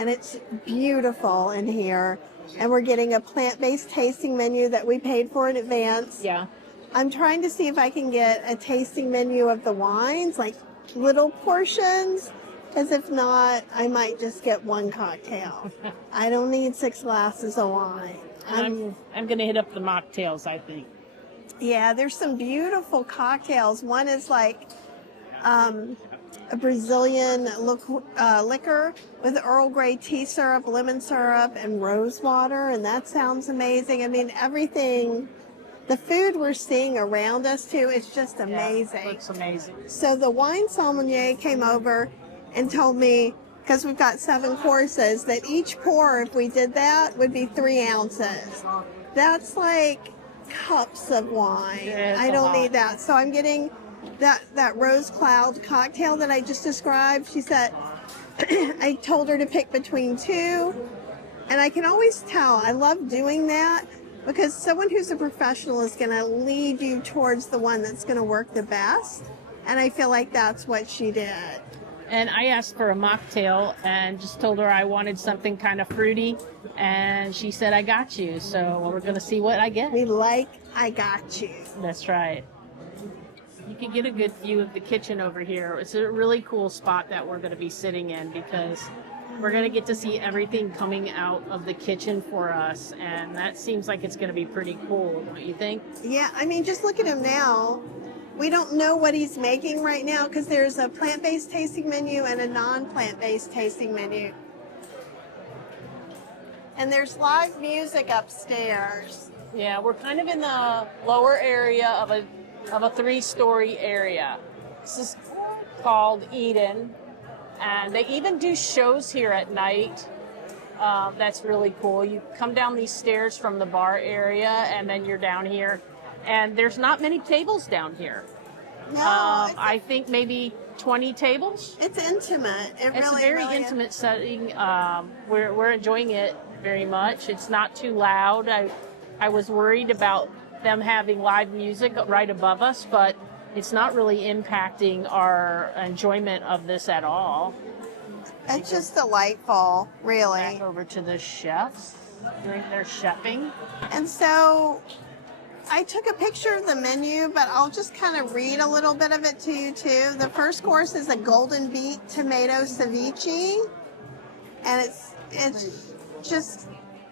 and it's beautiful in here. And we're getting a plant-based tasting menu that we paid for in advance. Yeah. I'm trying to see if I can get a tasting menu of the wines, like little portions, because if not, I might just get one cocktail. I don't need 6 glasses of wine. I'm going to hit up the mocktails, I think. Yeah, there's some beautiful cocktails. One is like a Brazilian liquor with Earl Grey tea syrup, lemon syrup, and rose water, and that sounds amazing. I mean, everything, the food we're seeing around us too, is just amazing. Yeah, looks amazing. So the wine sommelier came over and told me, because we've got 7 courses, that each pour, if we did that, would be 3 ounces. That's like cups of wine. Yeah, I don't need that. So I'm getting that rose cloud cocktail that I just described. She said, I told her to pick between 2. And I can always tell. I love doing that because someone who's a professional is going to lead you towards the one that's going to work the best. And I feel like that's what she did. And I asked for a mocktail and just told her I wanted something kind of fruity. And she said, I got you. So we're going to see what I get. We like, I got you. That's right. You can get a good view of the kitchen over here. It's a really cool spot that we're going to be sitting in because we're going to get to see everything coming out of the kitchen for us. And that seems like it's going to be pretty cool, don't you think? Yeah, I mean, just look at him now. We don't know what he's making right now because there's a plant-based tasting menu and a non-plant-based tasting menu. And there's live music upstairs. Yeah, we're kind of in the lower area of a 3-story area. This is called Eden, and they even do shows here at night. That's really cool. You come down these stairs from the bar area, and then you're down here. And there's not many tables down here. No, I think maybe 20 tables. it's intimate. It's a very intimate setting. We're enjoying it very much. It's not too loud. I was worried about them having live music right above us, but it's not really impacting our enjoyment of this at all. It's just delightful, really. Back over to the chefs doing their chefing. And so I took a picture of the menu, but I'll just kind of read a little bit of it to you too. The first course is a golden beet tomato ceviche, and it's just,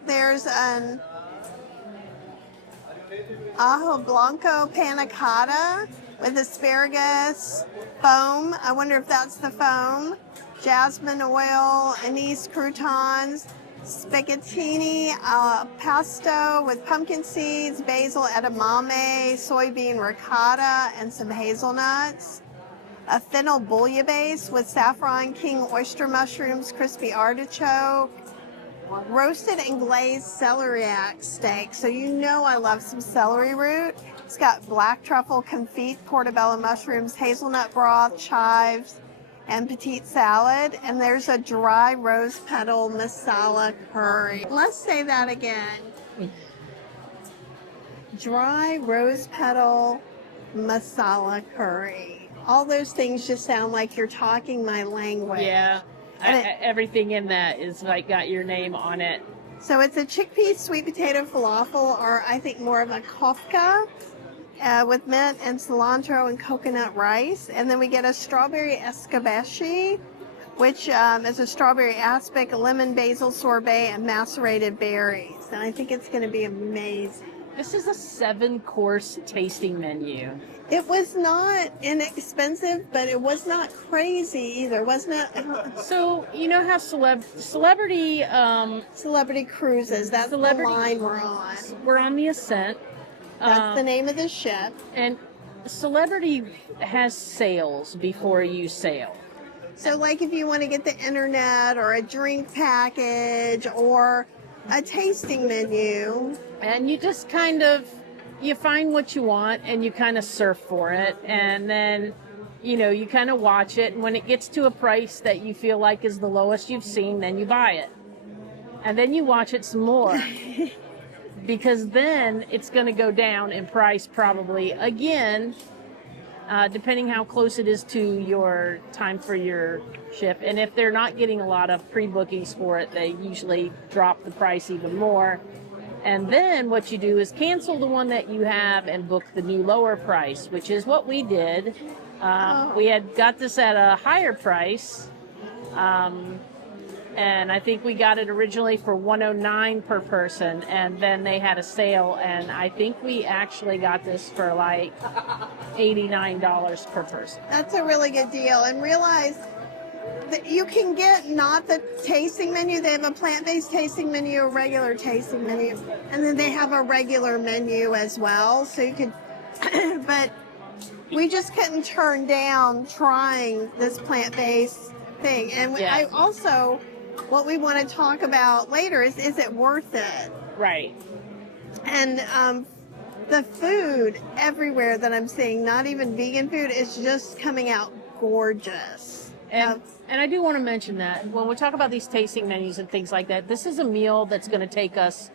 there's an ajo blanco panna cotta with asparagus foam. I wonder if that's the foam. Jasmine oil, anise croutons, spaghettini pesto with pumpkin seeds, basil edamame, soybean ricotta, and some hazelnuts. A fennel bouillabaisse with saffron king oyster mushrooms, crispy artichoke. Roasted and glazed celeriac steak. So you know I love some celery root. It's got black truffle confit, portobello mushrooms, hazelnut broth, chives, and petite salad. And there's a dry rose petal masala curry. Let's say that again. Dry rose petal masala curry. All those things just sound like you're talking my language. Yeah. Everything in that is like got your name on it. So it's a chickpea sweet potato falafel, or I think more of a kofta, with mint and cilantro and coconut rice. And then we get a strawberry escabeche, which is a strawberry aspic, a lemon basil sorbet, and macerated berries. And I think it's going to be amazing. This is a 7-course tasting menu. It was not inexpensive, but it was not crazy either, wasn't it? So, you know how Celebrity Cruises, that's the line we're on. We're on the Ascent. That's the name of the ship. And Celebrity has sales before you sail. So like if you want to get the internet or a drink package or a tasting menu. And you just kind of, you find what you want and you kind of surf for it. And then, you know, you kind of watch it. And when it gets to a price that you feel like is the lowest you've seen, then you buy it. And then you watch it some more. Because then it's going to go down in price probably again depending how close it is to your time for your ship. And if they're not getting a lot of pre-bookings for it, they usually drop the price even more. And then what you do is cancel the one that you have and book the new lower price, which is what we did. We had got this at a higher price. And I think we got it originally for $109 per person, and then they had a sale, and I think we actually got this for like $89 per person. That's a really good deal. And realize that you can get not the tasting menu. They have a plant-based tasting menu, a regular tasting menu, and then they have a regular menu as well. So you could, but we just couldn't turn down trying this plant-based thing. And I also, what we want to talk about later is it worth it? Right. And the food everywhere that I'm seeing, not even vegan food, is just coming out gorgeous. And I do want to mention that when we talk about these tasting menus and things like that, this is a meal that's going to take us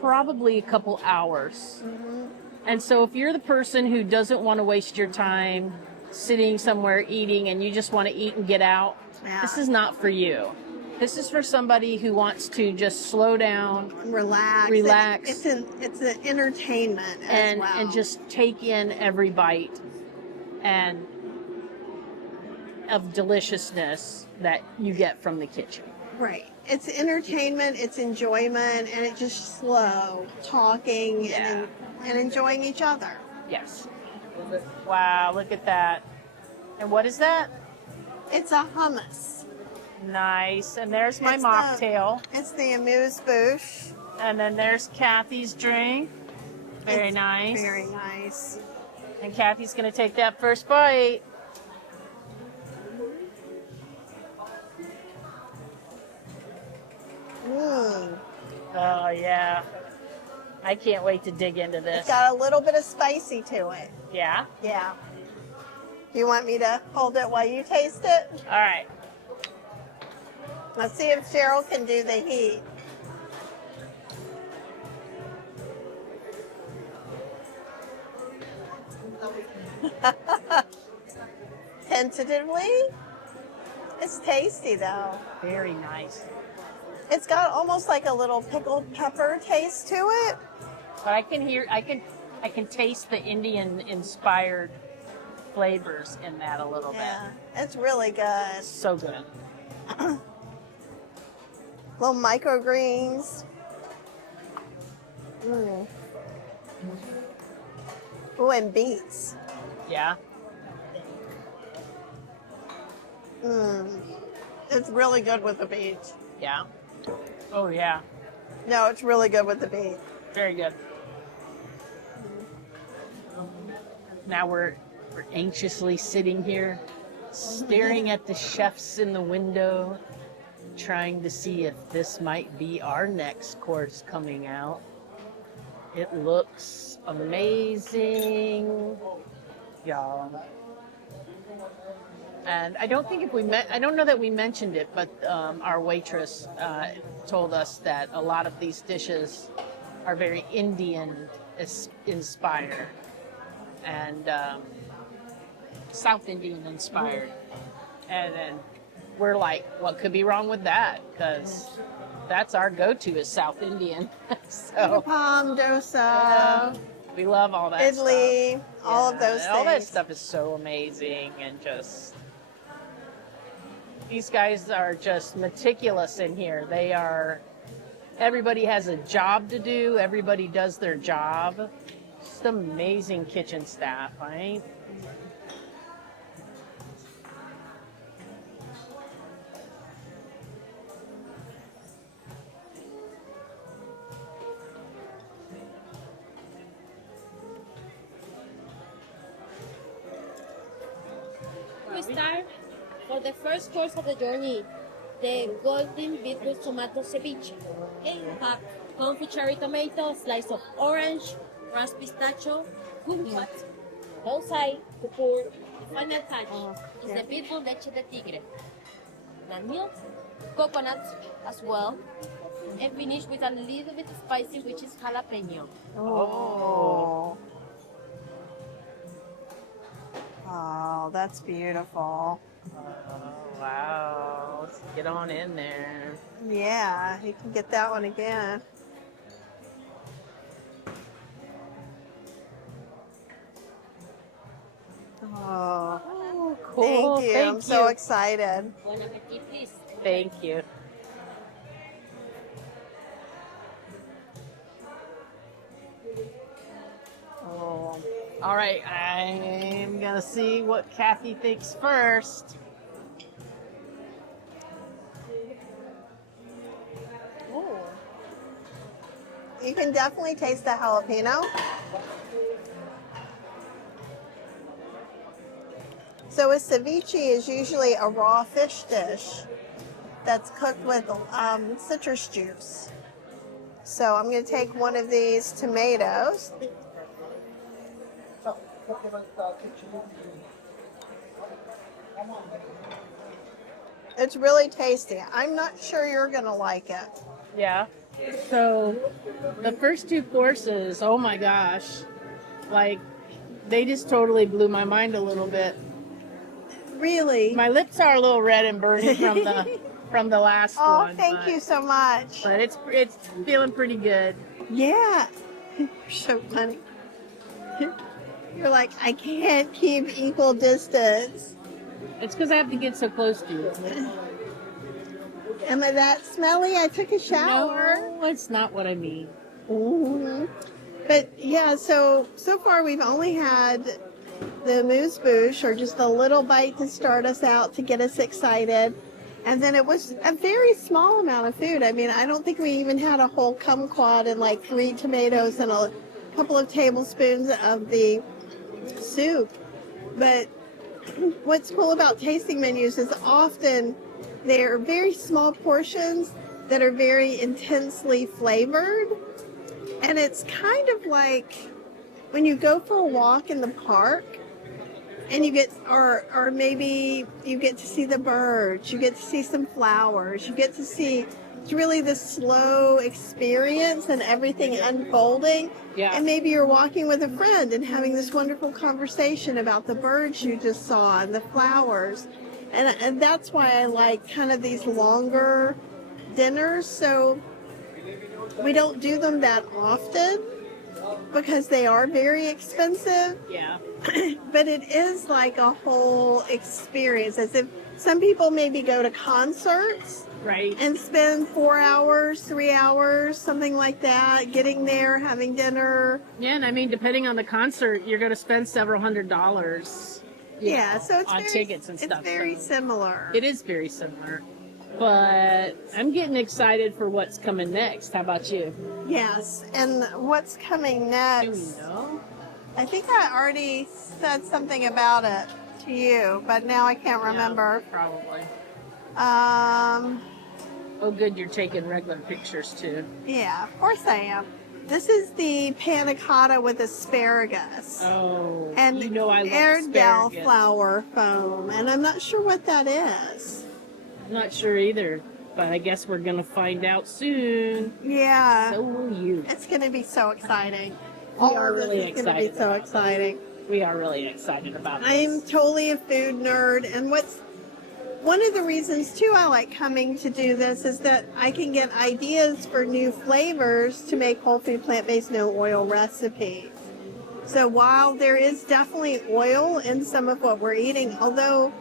probably a couple hours. Mm-hmm. And so if you're the person who doesn't want to waste your time sitting somewhere eating and you just want to eat and get out, this is not for you. This is for somebody who wants to just slow down, relax. It's an entertainment as well. And just take in every bite and of deliciousness that you get from the kitchen. Right. It's entertainment, it's enjoyment, and it's just slow talking and enjoying each other. Yes. Wow, look at that. And what is that? It's a hummus. Nice. And there's my mocktail. It's the amuse-bouche. And then there's Kathy's drink. Very nice. Very nice. And Kathy's going to take that first bite. Mmm. Oh, yeah. I can't wait to dig into this. It's got a little bit of spicy to it. Yeah? Yeah. Do you want me to hold it while you taste it? All right. Let's see if Cheryl can do the heat. Tentatively. It's tasty though. Very nice. It's got almost like a little pickled pepper taste to it. But I can taste the Indian inspired flavors in that a little bit. It's really good. So good. Little microgreens. Ooh, and beets. Yeah. It's really good with the beets. Yeah. Oh yeah. No, it's really good with the beets. Very good. Now we're anxiously sitting here, staring at the chefs in the window, trying to see if this might be our next course coming out. It looks amazing, y'all. And I don't think I don't know that we mentioned it, but our waitress told us that a lot of these dishes are very Indian inspired and South Indian inspired. And then we're like, what could be wrong with that? Because that's our go-to is South Indian. So Palm dosa. We love all that Idli, stuff. all of those things. All that stuff is so amazing, and just these guys are just meticulous in here. Everybody has a job to do. Everybody does their job. Just amazing kitchen staff, right? We start for the first course of the journey, the golden beetroot tomato ceviche. Okay, you have confit cherry tomato, slice of orange, rasped pistachio, kumquat. Outside to pour the final touch is the beetroot leche de tigre. The milk, coconut as well, and finish with a little bit spicy, which is jalapeno. Oh. Oh, that's beautiful. Oh, wow. Let's get on in there. Yeah, you can get that one again. Oh, Oh, thank cool. you. Thank I'm so you. excited. Bon appetit, please. Thank you. Oh, all right. I'm gonna see what Kathy thinks first. Oh, You can definitely taste the jalapeno. So a ceviche is usually a raw fish dish that's cooked with citrus juice. So I'm going to take one of these tomatoes. It's really tasty. I'm not sure you're going to like it. yeah. So the first two courses, oh my gosh, like they just totally blew my mind a little bit. Really? My lips are a little red and burning from the last Oh, one. thank you so much. But it's feeling pretty good. Yeah. You're so funny. You're like, I can't keep equal distance. It's because I have to get so close to you. Am I that smelly? I took a shower. No, it's not what I mean. Mhm. But yeah, so far we've only had the moose bouche, or just a little bite to start us out to get us excited. And then it was a very small amount of food. I mean, I don't think we even had a whole kumquat and like 3 tomatoes and a couple of tablespoons of the soup. But what's cool about tasting menus is often they're very small portions that are very intensely flavored. And it's kind of like when you go for a walk in the park and you get, or maybe you get to see the birds, you get to see some flowers, you get to see, it's really the slow experience and everything unfolding. Yeah. And maybe you're walking with a friend and having this wonderful conversation about the birds you just saw and the flowers. And that's why I like kind of these longer dinners. So we don't do them that often because they are very expensive. Yeah. But it is like a whole experience, as if some people maybe go to concerts Right. and spend 4 hours, 3 hours, something like that, getting there, having dinner. Yeah, and I mean, depending on the concert, you're going to spend several $100s. Yeah, so it's on very, tickets and stuff. It's very so similar. It is very similar. But I'm getting excited for what's coming next. How about you? Yes, and what's coming Do we next? know? I think I already said something about it to you, but now I can't remember. Yeah, probably. Oh, good, you're taking regular pictures too. Yeah, of course I am. This is the panna cotta with asparagus. Oh, And you know I love Airedale asparagus. flower foam, and I'm not sure what that is. I'm not sure either, but I guess we're gonna find out soon. Yeah, So will you. it's going to be so exciting. We All are of this really is going to be excited so about exciting. We are really excited about this. I'm totally a food nerd, and what's one of the reasons too I like coming to do this is that I can get ideas for new flavors to make whole food plant-based no oil recipes. So while there is definitely oil in some of what we're eating, although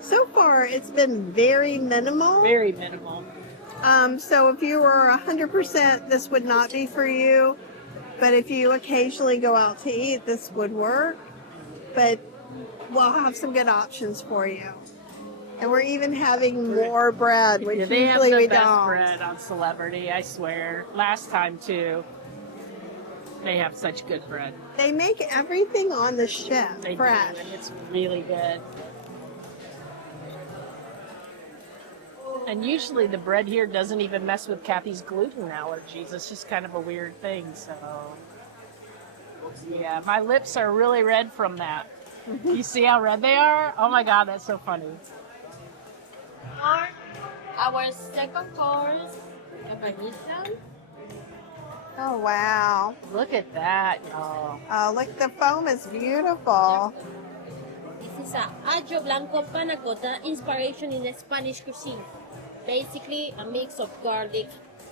so far it's been very minimal. Very minimal. So if you were 100%, this would not be for you. But if you occasionally go out to eat, this would work. But we'll have some good options for you. And we're even having more bread, which Yeah, they have usually the we best don't. bread on Celebrity, I swear. Last time too. They have such good bread. They make everything on the ship They fresh. do, and it's really good. And usually the bread here doesn't even mess with Kathy's gluten allergies. It's just kind of a weird thing, so. Yeah, my lips are really red from that. You see how red they are? Oh my god, that's so funny. Our second course, a panita. Oh, wow. Look at that, y'all. Oh, look, the foam is beautiful. It's is a ajo blanco panna cotta inspiration in the Spanish cuisine. Basically, a mix of garlic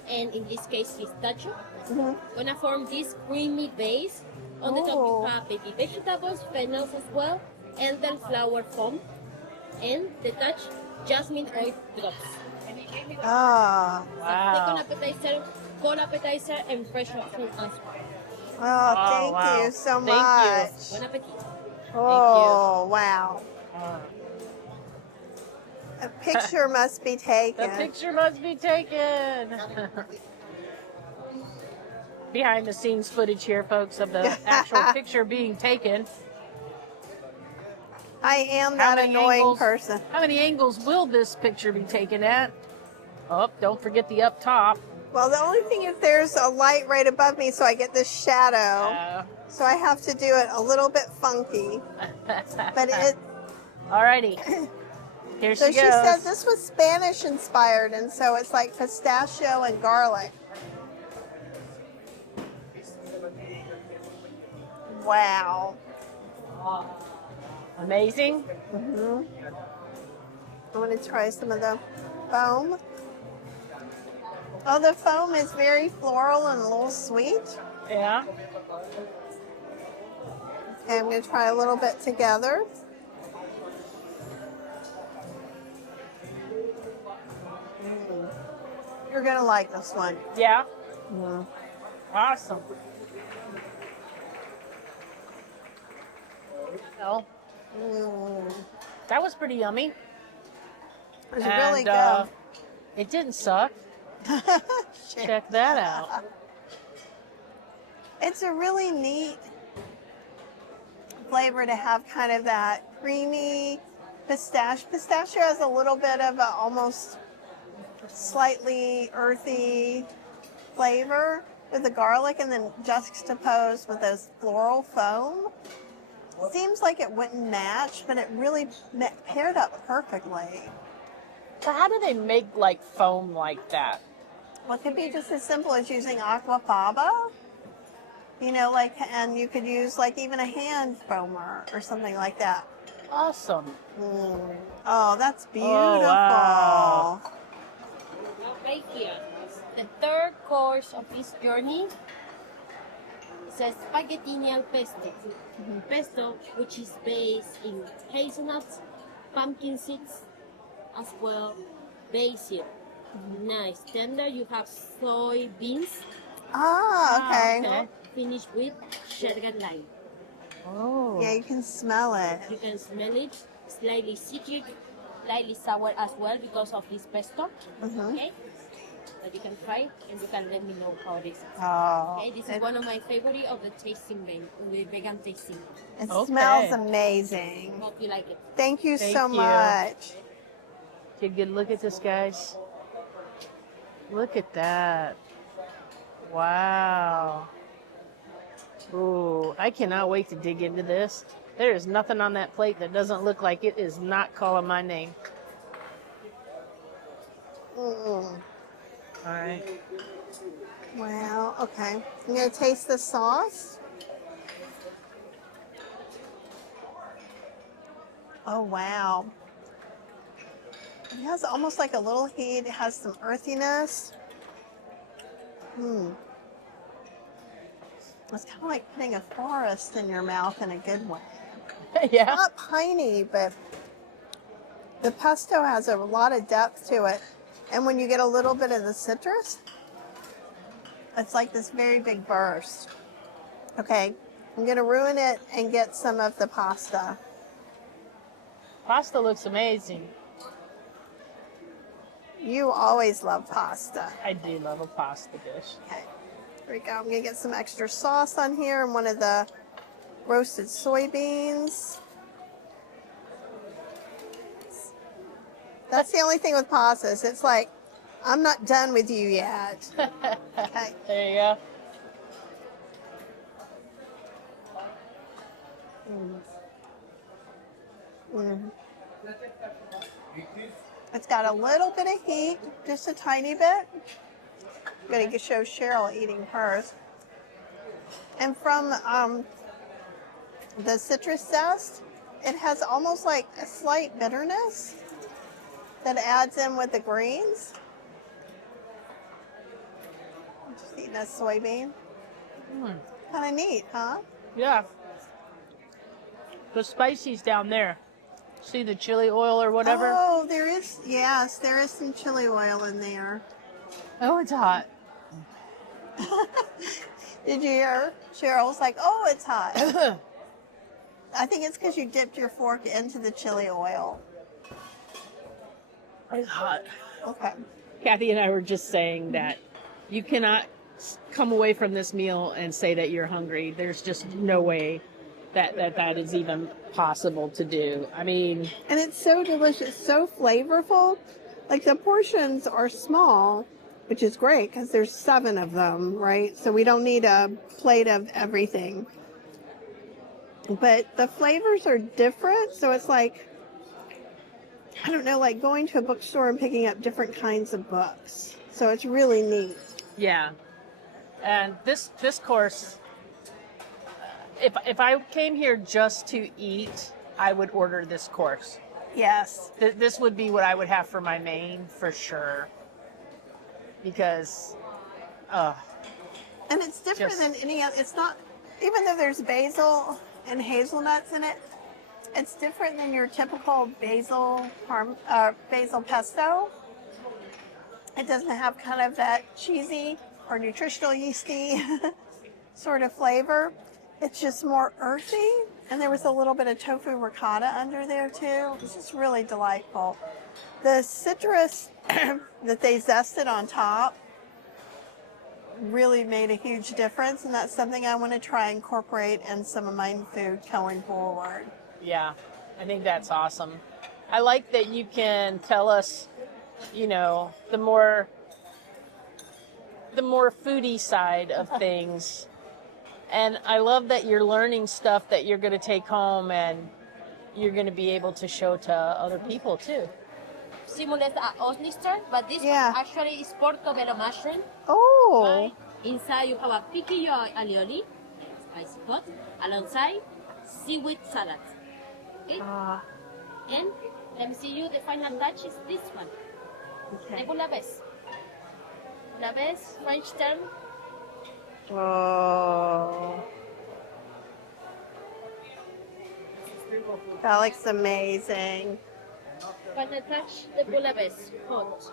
and, in this case, pistachio. Gonna form this creamy base. On the top, you have baby vegetables, fennels as well, elderflower foam, and the touch jasmine oil drops. Ah, Second appetizer, cold appetizer, and fresh option as well. oh, thank wow. you so Thank much. Bon appetit. Oh, wow. Uh, A picture must be the taken. picture must be taken. Behind the scenes footage here, folks, of the actual picture being taken. I am How that many annoying angles- person. How many angles will this picture be taken at? Oh, don't forget the up top. Well, the only thing is there's a light right above me, so I get this shadow. So I have to do it a little bit funky. But it. Alrighty. Here So she she goes. said this was Spanish inspired, and so it's like pistachio and garlic. Wow. Amazing. I'm going to try some of the foam. Oh, the foam is very floral and a little sweet. Yeah. Okay, I'm going to try a little bit together. You're going to like this one. Yeah. Awesome. Well, that was pretty yummy. It was really And, good. it didn't suck. Check that out. It's a really neat flavor to have, kind of that creamy pistachio. Pistachio has a little bit of a almost slightly earthy flavor with the garlic, and then juxtaposed with those floral foam. Seems like it wouldn't match, but it really paired up perfectly. So how do they make like foam like that? Well, it could be just as simple as using aquafaba, you know, like, and you could use like even a hand foamer or something like that. Awesome. Oh, that's beautiful. Oh, wow. Right here, the third course of this journey is a spaghettini al pesto. Pesto, which is based in hazelnuts, pumpkin seeds, as well basil. Nice tender. You have soybeans. Ah, okay. Finished with sugar lime. Oh. Yeah, you can smell it. You can smell it. Slightly citric, slightly sour as well because of this pesto. Okay. But you can try it and you can let me know how it is. Oh, Okay, this is one of my favorite of the tasting the vegan tasting. it Okay. smells amazing. Hope you like it. Thank you Thank so you. much. Take a good look at this, guys. Look at that. Wow. Ooh, I cannot wait to dig into this. There is nothing on that plate that doesn't look like it is not calling my name. All right. Wow, okay. I'm going to taste the sauce. Oh, wow. It has almost like a little heat. It has some earthiness. It's kind of like putting a forest in your mouth in a good way. Yeah. Not piney, but the pesto has a lot of depth to it. And when you get a little bit of the citrus, it's like this very big burst. Okay, I'm going to ruin it and get some of the pasta. Pasta looks amazing. You always love pasta. I do love a pasta dish. Okay, here we go. I'm going to get some extra sauce on here and one of the roasted soybeans. That's the only thing with pastas. It's like, I'm not done with you yet. Okay. There you go. It's got a little bit of heat, just a tiny bit. I'm going to show Cheryl eating hers. And from the citrus zest, it has almost like a slight bitterness that adds in with the greens. I'm just eating a soybean. Kind of neat, huh? Yeah. The spicy's down there. See the chili oil or whatever? Oh, there is, yes, there is some chili oil in there. Oh, it's hot. Did you hear? Cheryl was like, oh, it's hot. I think it's because you dipped your fork into the chili oil. It's hot. Okay. Kathy and I were just saying that you cannot come away from this meal and say that you're hungry. There's just no way that is even possible to do. I mean, And it's so delicious, so flavorful. Like the portions are small, which is great because there's 7 of them, right? So we don't need a plate of everything. But the flavors are different. So it's like, I don't know, like going to a bookstore and picking up different kinds of books. So it's really neat. yeah. And this course, if I came here just to eat, I would order this course. Yes. This would be what I would have for my main for sure. Because, And it's different than any other. It's not, even though there's basil and hazelnuts in it, it's different than your typical basil pesto. It doesn't have kind of that cheesy or nutritional yeasty sort of flavor. It's just more earthy. And there was a little bit of tofu ricotta under there too. It's just really delightful. The citrus that they zested on top really made a huge difference, and that's something I want to try and incorporate in some of my food going forward. yeah, I think that's awesome. I like that you can tell us, you know, the more foodie side of things. And I love that you're learning stuff that you're going to take home and you're going to be able to show to other people too. Simulates a oyster, but this Yeah. one actually is portobello mushroom. Oh, Right? Inside you have a piquillo alioli, spicy pot, alongside seaweed salad. Okay? And let me see you, the final touch is this one. The bouillabaisse. Bouillabaisse, French term. oh, that looks amazing. Final touch, the bouillabaisse. Hot.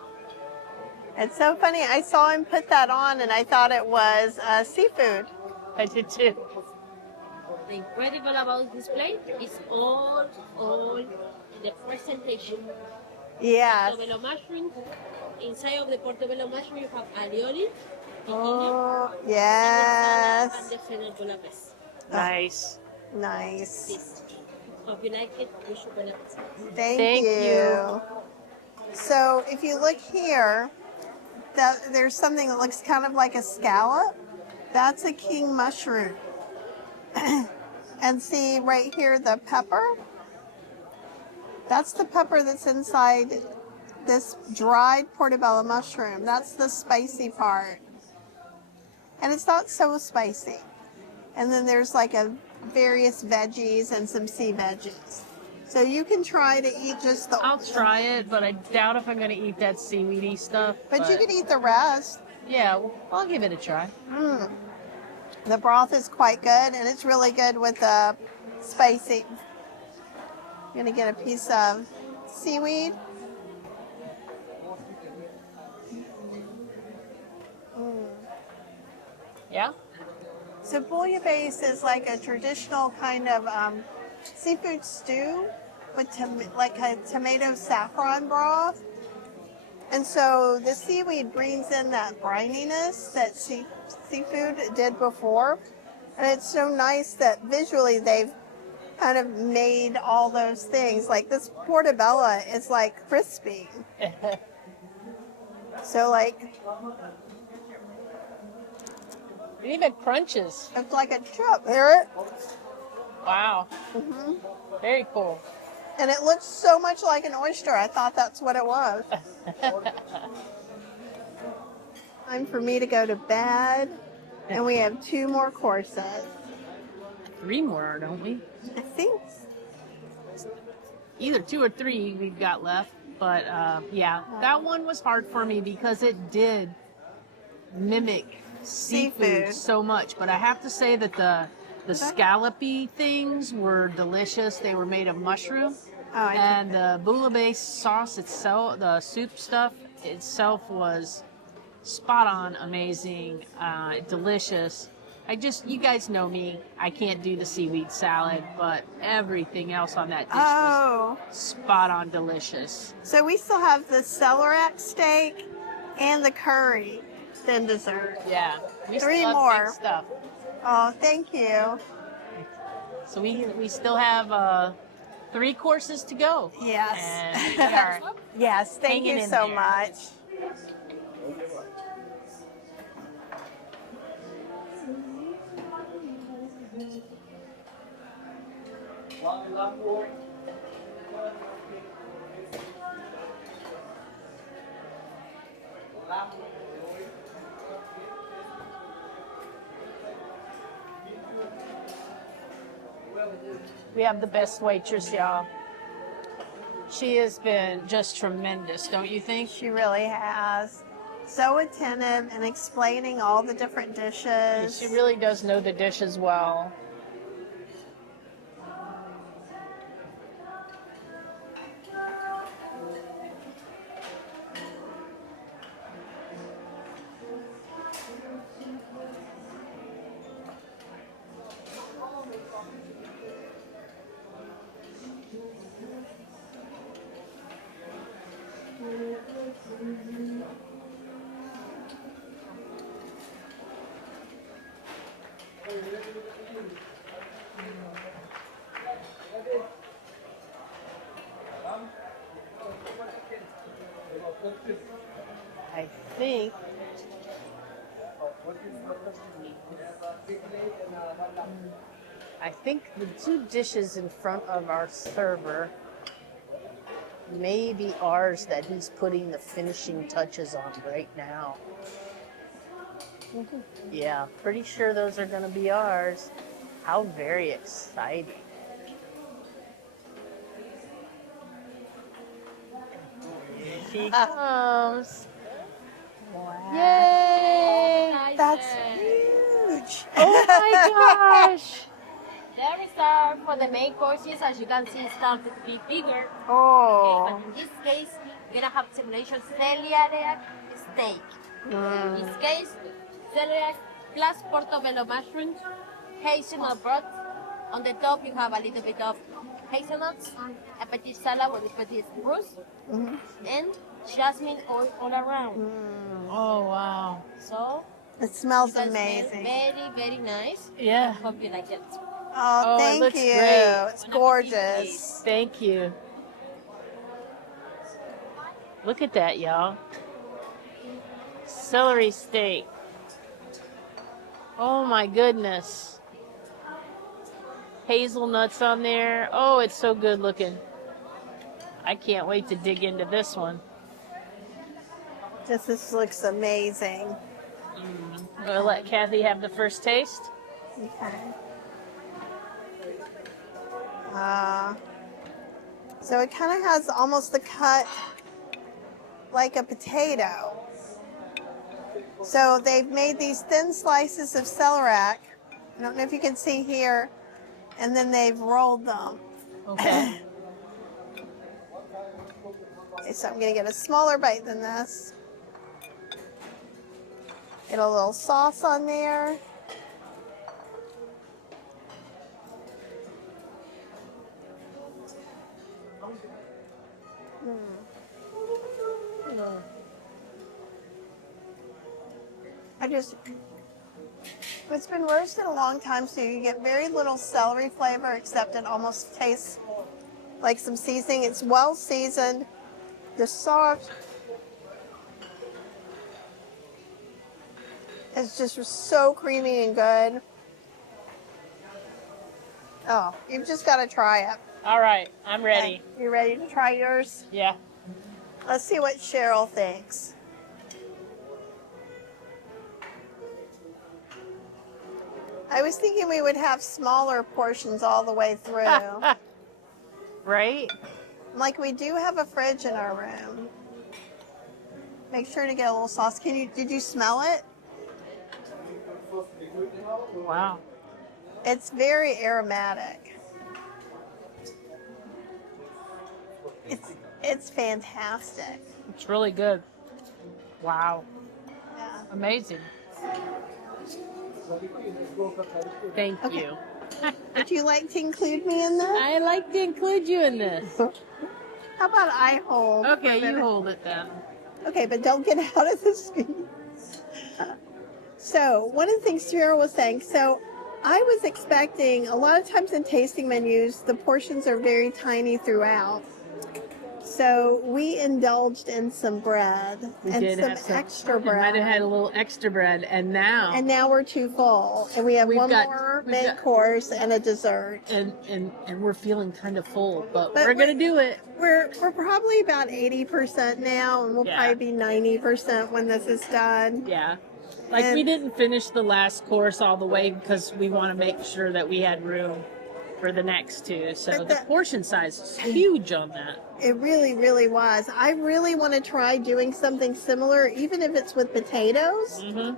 It's so funny. I saw him put that on, and I thought it was seafood. I did too. The incredible about this plate is all the presentation. Yes. Portobello mushroom. Inside of the portobello mushroom you have alioli, piquillo, Oh, yes. and the final bouillabaisse. Nice. Nice. This. Hope you like it. We should bouillabaisse. Thank you. So if you look here, there's something that looks kind of like a scallop. That's a king mushroom. And see right here, the pepper? That's the pepper that's inside this dried portobello mushroom. That's the spicy part. And it's not so spicy. And then there's like various veggies and some sea veggies. So you can try to eat just the... I'll try it, but I doubt if I'm going to eat that seaweedy stuff. But you can eat the rest. Yeah, well, I'll give it a try. The broth is quite good, and it's really good with the spicy. I'm going to get a piece of seaweed. Yeah? So bouillabaisse is like a traditional kind of seafood stew with like a tomato saffron broth. And so the seaweed brings in that brininess that seafood did before. And it's so nice that visually they've kind of made all those things. Like this portobello is like crispy. So like, It even crunches. it's like a chip. Hear it? Wow. Very cool. And it looks so much like an oyster. I thought that's what it was. Time for me to go to bed. And we have 2 more courses. 3 more, don't we? I think. either 2 or 3 we've got left. But yeah, that one was hard for me because it did mimic seafood so much. But I have to say that the scallopy things were delicious. They were made of mushroom. And the bouillabaisse sauce itself, the soup stuff itself was spot on, amazing, delicious. You guys know me, I can't do the seaweed salad, but everything else on that dish was spot on delicious. So we still have the celery steak and the curry, then dessert. Yeah. We 3 still have more. big stuff. Oh, thank you. So we still have 3 courses to go. Yes. And we are yes, thank you so much. We have the best waitress, y'all. She has been just tremendous, don't you think? She really has. So attentive and explaining all the different dishes. She really does know the dishes well. I think the 2 dishes in front of our server may be ours that he's putting the finishing touches on right now. Yeah, pretty sure those are going to be ours. How very exciting. Here she comes. Wow. Yay! That's huge. Oh my gosh! They're reserved for the main courses. As you can see, it starts to be bigger. Oh. Okay, but in this case, we're gonna have simulation celiac steak. In this case, celiac plus portobello mushrooms, hazelnut broth. On the top, you have a little bit of hazelnuts, a petit salad with a petit spruce, and jasmine oil all around. Oh wow! So It smells that's amazing. very, very nice. Yeah. I hope you like it. Oh, it thank looks you. great. It's gorgeous. Thank you. Look at that, y'all. Celery steak. Oh my goodness. Hazelnuts on there. Oh, it's so good looking. I can't wait to dig into this one. This looks amazing. I'm gonna let Kathy have the first taste. Okay. So it kind of has almost the cut like a potato. So they've made these thin slices of celery. I don't know if you can see here. And then they've rolled them. Okay. Okay, so I'm going to get a smaller bite than this. Get a little sauce on there. It's been roasted a long time, so you get very little celery flavor, except it almost tastes like some seasoning. It's well seasoned. The sauce is just so creamy and good. Oh, you've just got to try it. All right, I'm ready. Okay, you ready to try yours? Yeah. Let's see what Cheryl thinks. I was thinking we would have smaller portions all the way through. Right? Like, we do have a fridge in our room. Make sure to get a little sauce. Did you smell it? Wow. It's very aromatic. It's fantastic. It's really good. Wow. Yeah. Amazing. Thank Okay. you. Would you like to include me in this? I like to include you in this. How about I hold? Okay, you hold it then. Okay, but don't get out of the screen. So, one of the things Sierra was saying, so I was expecting, a lot of times in tasting menus, the portions are very tiny throughout. So we indulged in some bread extra We might bread. have had a little extra bread, and now we're too full, and we have We've one got- more we've main got- course and a dessert. and we're feeling kind of full, but But we're gonna do it. We're probably about 80% now, and we'll Yeah. probably be 90% when this is done. Yeah. Like And- we didn't finish the last course all the way because we want to make sure that we had room for the next two. So But the the- portion size is huge on that. It really, really was. I really want to try doing something similar, even if it's with potatoes. Mm-hmm.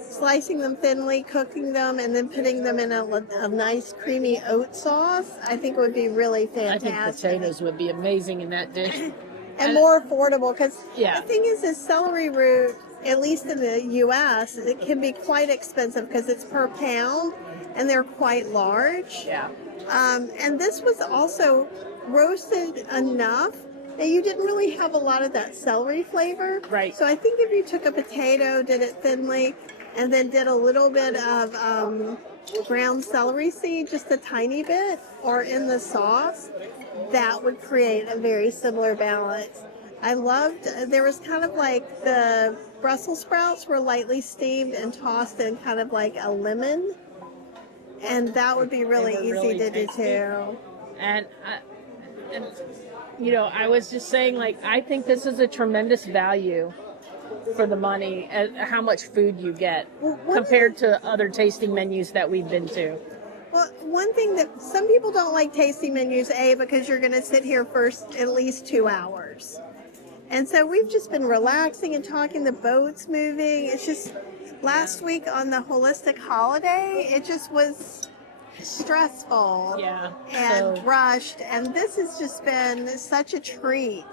Slicing them thinly, cooking them, and then putting them in a nice creamy oat sauce. I think would be really I fantastic. think potatoes would be amazing in that dish. And more affordable, because Yeah. the thing is celery root, at least in the U.S., it can be quite expensive because it's per pound, and they're quite large. Yeah. And this was also roasted enough that you didn't really have a lot of that celery flavor. Right. So I think if you took a potato, did it thinly, and then did a little bit of ground celery seed, just a tiny bit, or in the sauce, that would create a very similar balance. I loved, there was kind of like the Brussels sprouts were lightly steamed and tossed in kind of like a lemon. And that would be really They were easy really to do tasty. too. And you know, I was just saying, like, I think this is a tremendous value for the money and how much food you get Well, compared to other tasting menus that we've been to. Well, one thing that some people don't like tasting menus, because you're going to sit here for at least 2 hours. And so we've just been relaxing and talking, the boat's moving. It's just, last week on the holistic holiday, it just was stressful Yeah. and So rushed. And this has just been such a treat.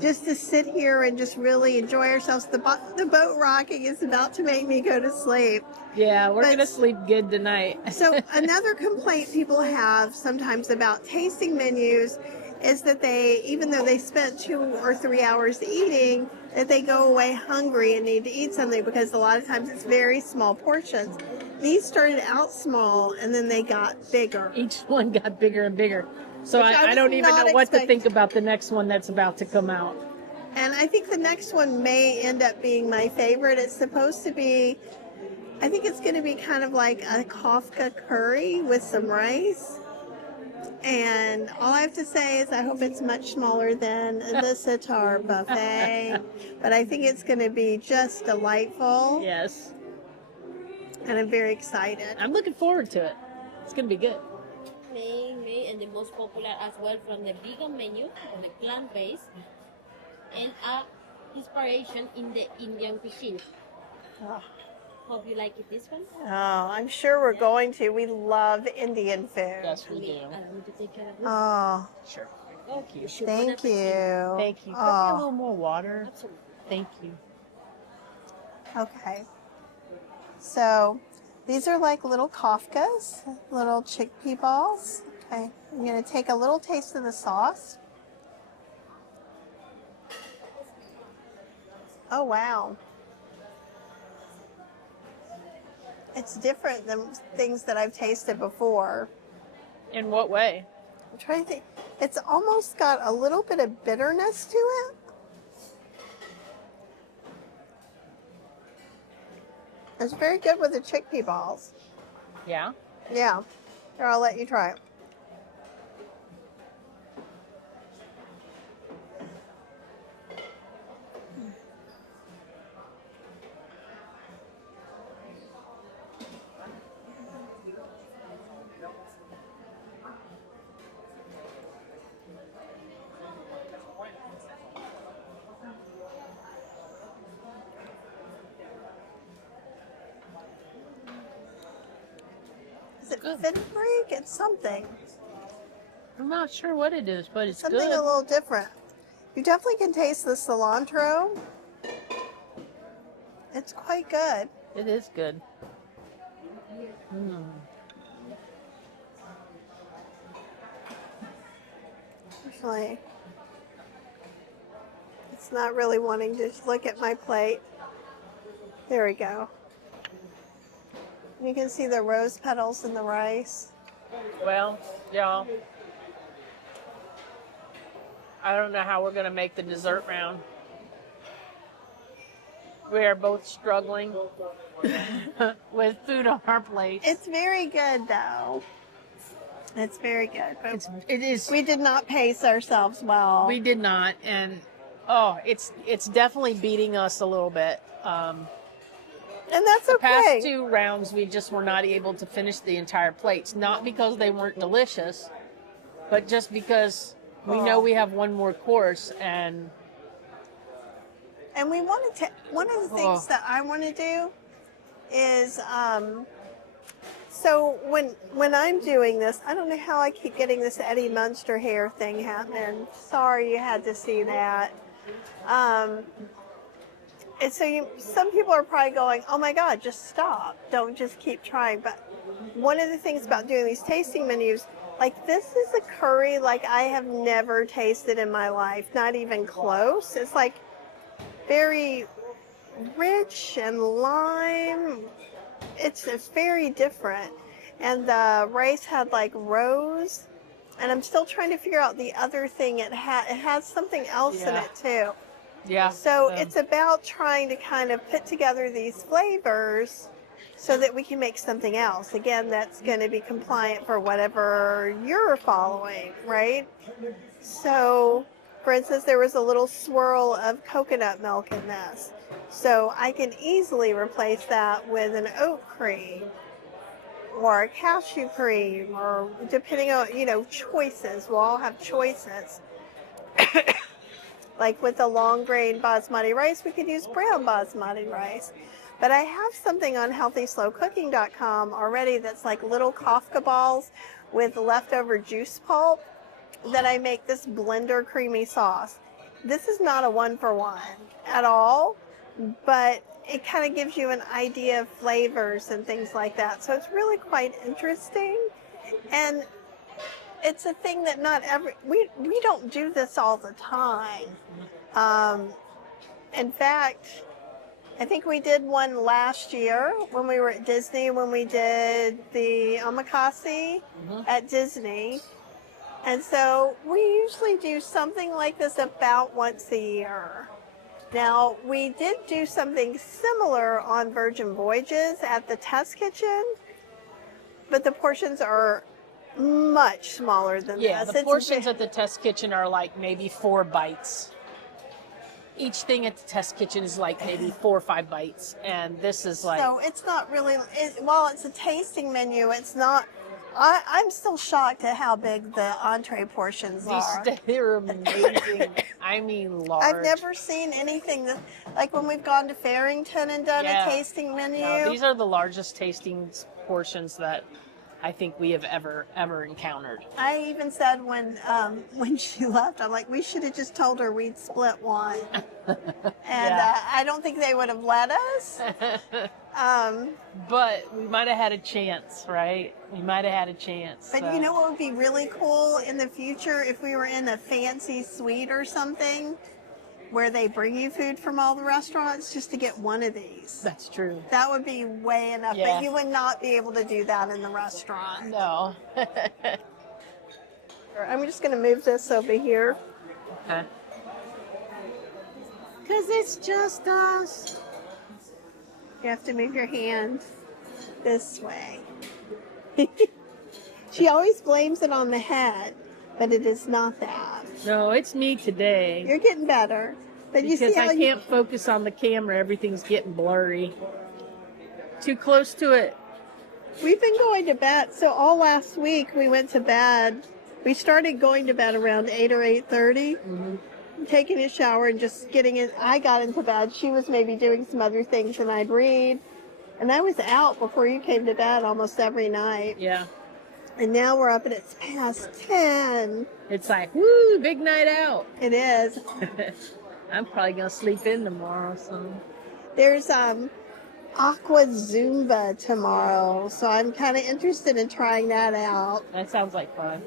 Just to sit here and just really enjoy ourselves. The boat rocking is about to make me go to sleep. yeah, we're But- gonna sleep good tonight. So another complaint people have sometimes about tasting menus is that they, even though they spent 2 or 3 hours eating, that they go away hungry and need to eat something because a lot of times it's very small portions. These started out small and then they got bigger. Each one got bigger and bigger. So Which I I don't was even not know what to expecting. think about the next one that's about to come out. And I think the next one may end up being my favorite. It's supposed to be, I think it's going to be kind of like a Kafka curry with some rice. And all I have to say is I hope it's much smaller than the sitar buffet. But I think it's going to be just delightful. Yes. And I'm very excited. I'm looking forward to it. It's gonna be good. Main, and the most popular as well from the vegan menu, from the plant-based, and a inspiration in the Indian cuisine. Oh. Hope you like it, this one. Oh, I'm sure we're going to. We love Indian food. Yes, we do. Allow me to take care of this. Oh, Sure. Okay, sure. thank you. Thank you. Can I get a Oh, little more water? Absolutely. Thank you. okay. So these are like little Kafkas, little chickpea balls. Okay, I'm going to take a little taste of the sauce. Oh, wow. It's different than things that I've tasted before. In what way? I'm trying to think. It's almost got a little bit of bitterness to it. It's very good with the chickpea balls. Yeah. Yeah. Here, I'll let you try it. Is it fenugreek? It's something. I'm not sure what it is, but it's Something good. a little different. You definitely can taste the cilantro. It's quite good. It is good. Actually, it's not really wanting to look at my plate. There we go. You can see the rose petals in the rice. Well, y'all, I don't know how we're going to make the dessert round. We are both struggling with food on our plates. It's very good, though. It's very good. But It is. we did not pace ourselves well. We did not, and it's definitely beating us a little bit. And that's The okay. past two rounds, we just were not able to finish the entire plates. Not because they weren't delicious, but just because we know we have one more course, and we wanted to. One of the things that I want to do is, so when I'm doing this, I don't know how I keep getting this Eddie Munster hair thing happening. Sorry you had to see that. And so some people are probably going, oh my God, just stop. Don't just keep trying. But one of the things about doing these tasting menus, like this is a curry like I have never tasted in my life, not even close. It's like very rich and lime. It's very different. And the rice had like rose. And I'm still trying to figure out the other thing. It has something else in it too. yeah. So it's about trying to kind of put together these flavors so that we can make something else. Again, that's going to be compliant for whatever you're following, right? So, for instance, there was a little swirl of coconut milk in this. So I can easily replace that with an oat cream or a cashew cream, or depending on, choices. We'll all have choices. Like with the long grain basmati rice, we could use brown basmati rice. But I have something on healthyslowcooking.com already that's like little Kafka balls with leftover juice pulp that I make this blender creamy sauce. This is not a one-for-one at all, but it kind of gives you an idea of flavors and things like that. So it's really quite interesting. And it's a thing that we don't do this all the time. In fact, I think we did one last year when we were at Disney, when we did the omakase at Disney. And so we usually do something like this about once a year. Now, we did do something similar on Virgin Voyages at the test kitchen, but the portions are much smaller than Yeah, this. the portions at the test kitchen are like maybe 4 bites. Each thing at the test kitchen is like maybe 4 or 5 bites, and this is like... So it's not really, while it's a tasting menu, it's not, I'm still shocked at how big the entree portions are. They're amazing. I mean, large. I've never seen anything that, like when we've gone to Farrington and done a tasting menu. No, these are the largest tasting portions that I think we have ever encountered. I even said when she left, I'm like, we should have just told her we'd split one. And I don't think they would have let us. But we might have had a chance, right? We might have had a chance. But you know what would be really cool in the future if we were in a fancy suite or something where they bring you food from all the restaurants, just to get one of these. That's true. That would be way enough, Yeah. but you would not be able to do that in the restaurant. No. I'm just going to move this over here. Okay. Because it's just us. You have to move your hand this way. She always blames it on the head, but it is not that. No, it's me today. You're getting better. But you see Because how I can't focus on the camera. Everything's getting blurry. Too close to it. We've been going to bed. So all last week we went to bed. We started going to bed around 8 or 8:30. Taking a shower and just getting in. I got into bed. She was maybe doing some other things, and I'd read. And I was out before you came to bed almost every night. Yeah. And now we're up and it's past 10. It's like, woo, big night out. It is. I'm probably going to sleep in tomorrow, so. There's Aqua Zumba tomorrow, so I'm kind of interested in trying that out. That sounds like fun.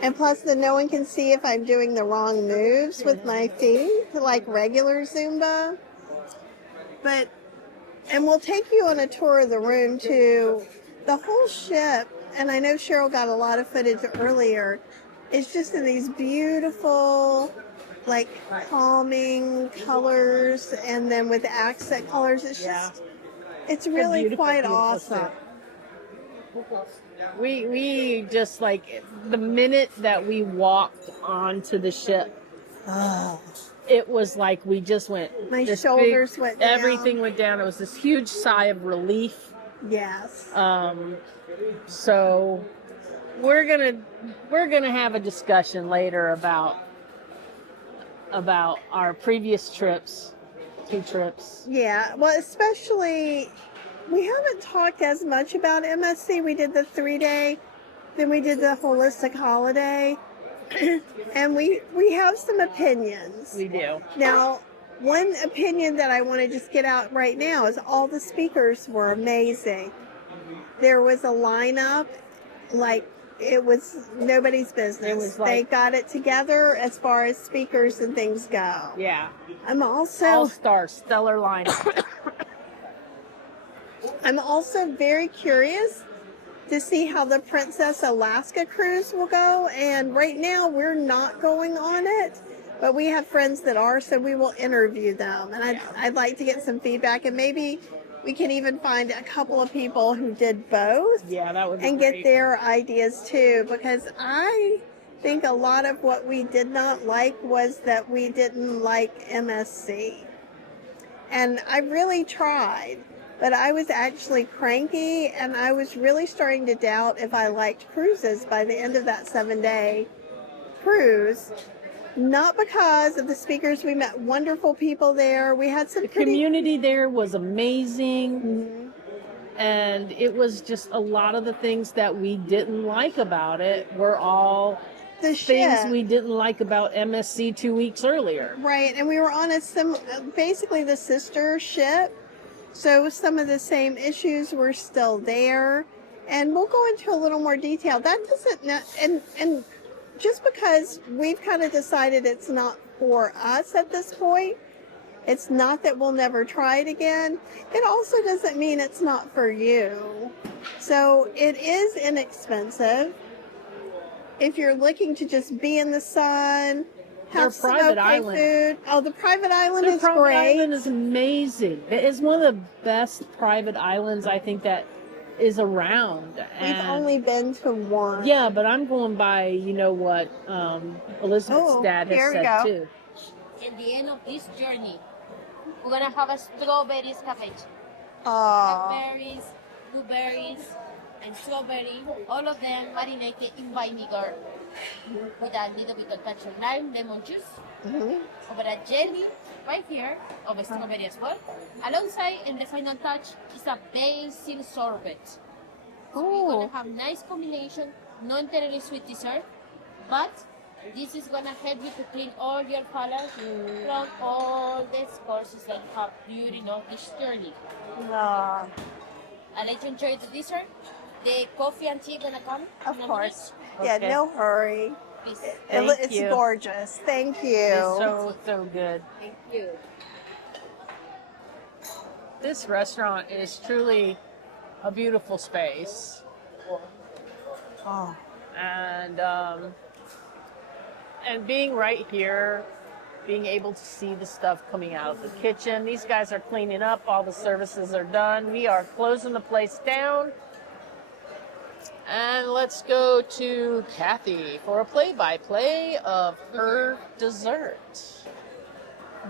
And plus, then no one can see if I'm doing the wrong moves with my feet, like regular Zumba. And we'll take you on a tour of the room too. The whole ship, and I know Cheryl got a lot of footage earlier, is just in these beautiful, like calming colors, and then with accent colors. It's just, it's really quite awesome. We just like the minute that we walked onto the ship, it was like we just went. My shoulders went down. Everything went down. It was this huge sigh of relief. Yes. So we're gonna have a discussion later about our previous trips, 2 trips. Yeah. Well, especially we haven't talked as much about MSC. We did the 3-day, then we did the holistic holiday, and we have some opinions. We do. Now, one opinion that I want to just get out right now is all the speakers were amazing. There was a lineup like it was nobody's business. It was like, they got it together as far as speakers and things go. Yeah. I'm also All-star, stellar lineup. I'm also very curious to see how the Princess Alaska cruise will go. And right now we're not going on it, but we have friends that are, so we will interview them. And I'd like to get some feedback, and maybe we can even find a couple of people who did both. Yeah, that would be and great. get their ideas too, because I think a lot of what we did not like was that we didn't like MSC. And I really tried, but I was actually cranky, and I was really starting to doubt if I liked cruises by the end of that 7-day cruise. Not because of the speakers. We met wonderful people there. We had some community there was amazing. And it was just a lot of the things that we didn't like about it were all the things ship. we didn't like about MSC 2 weeks earlier. Right, and we were on basically the sister ship. So some of the same issues were still there. And we'll go into a little more detail. That doesn't, and just because we've kind of decided it's not for us at this point, it's not that we'll never try it again. It also doesn't mean it's not for you. So it is inexpensive. If you're looking to just be in the sun, have some okay food. Oh, the private island is great. The private island is amazing. It is one of the best private islands I think that is around. We've only been to one. Yeah, but I'm going by, you know what Elizabeth's dad has said too. At the end of this journey, we're gonna have a strawberries cabbage. Blackberries, blueberries, and strawberry, all of them marinated in vinegar with a little bit of touch of lime, lemon juice, over a jelly right here of a strawberry as well. Alongside, and the final touch is a basil sorbet. So we're gonna have nice combination, not entirely sweet dessert, but this is gonna help you to clean all your palate from all the courses that you have during all this journey. I'll let you enjoy the dessert. The coffee and tea gonna come. Of course. Yeah, no hurry. Please. It's gorgeous. Thank you. It's so good. Thank you. This restaurant is truly a beautiful space. And being right here, being able to see the stuff coming out of the kitchen. These guys are cleaning up. All the services are done. We are closing the place down. And let's go to Kathy for a play-by-play of her dessert.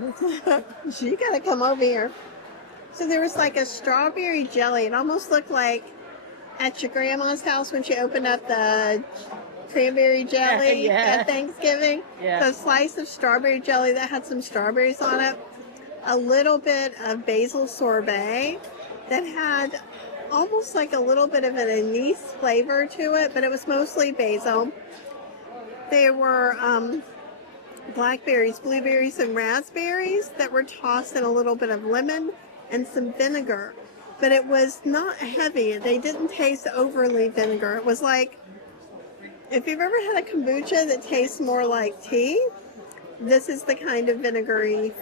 You gotta come over here. So there was like a strawberry jelly. It almost looked like at your grandma's house when she opened up the cranberry jelly at Thanksgiving. Yeah. So a slice of strawberry jelly that had some strawberries on it. A little bit of basil sorbet. that had almost like a little bit of an anise flavor to it, but it was mostly basil. There were blackberries, blueberries, and raspberries that were tossed in a little bit of lemon and some vinegar. But it was not heavy. They didn't taste overly vinegar. It was like, if you've ever had a kombucha that tastes more like tea, this is the kind of vinegary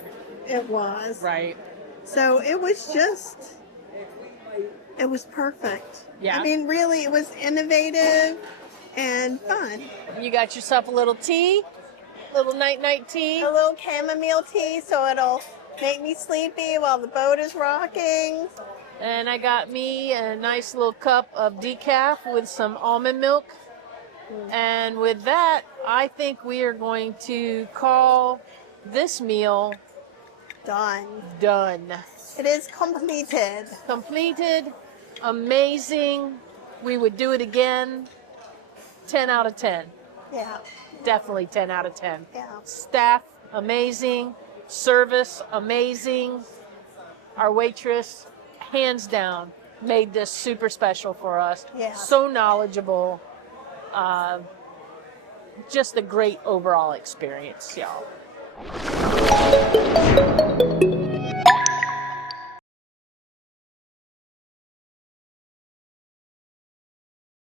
it was. Right. So it was just, it was perfect. Yeah. I mean, really, it was innovative and fun. You got yourself a little tea, little night-night tea. A little chamomile tea, so it'll make me sleepy while the boat is rocking. And I got me a nice little cup of decaf with some almond milk. And with that, I think we are going to call this meal Done. done. It is completed. Completed, amazing. We would do it again. 10 out of 10. Yeah. Definitely 10 out of 10. Yeah. Staff, amazing. Service, amazing. Our waitress, hands down, made this super special for us. Yeah. So knowledgeable. Just a great overall experience, y'all.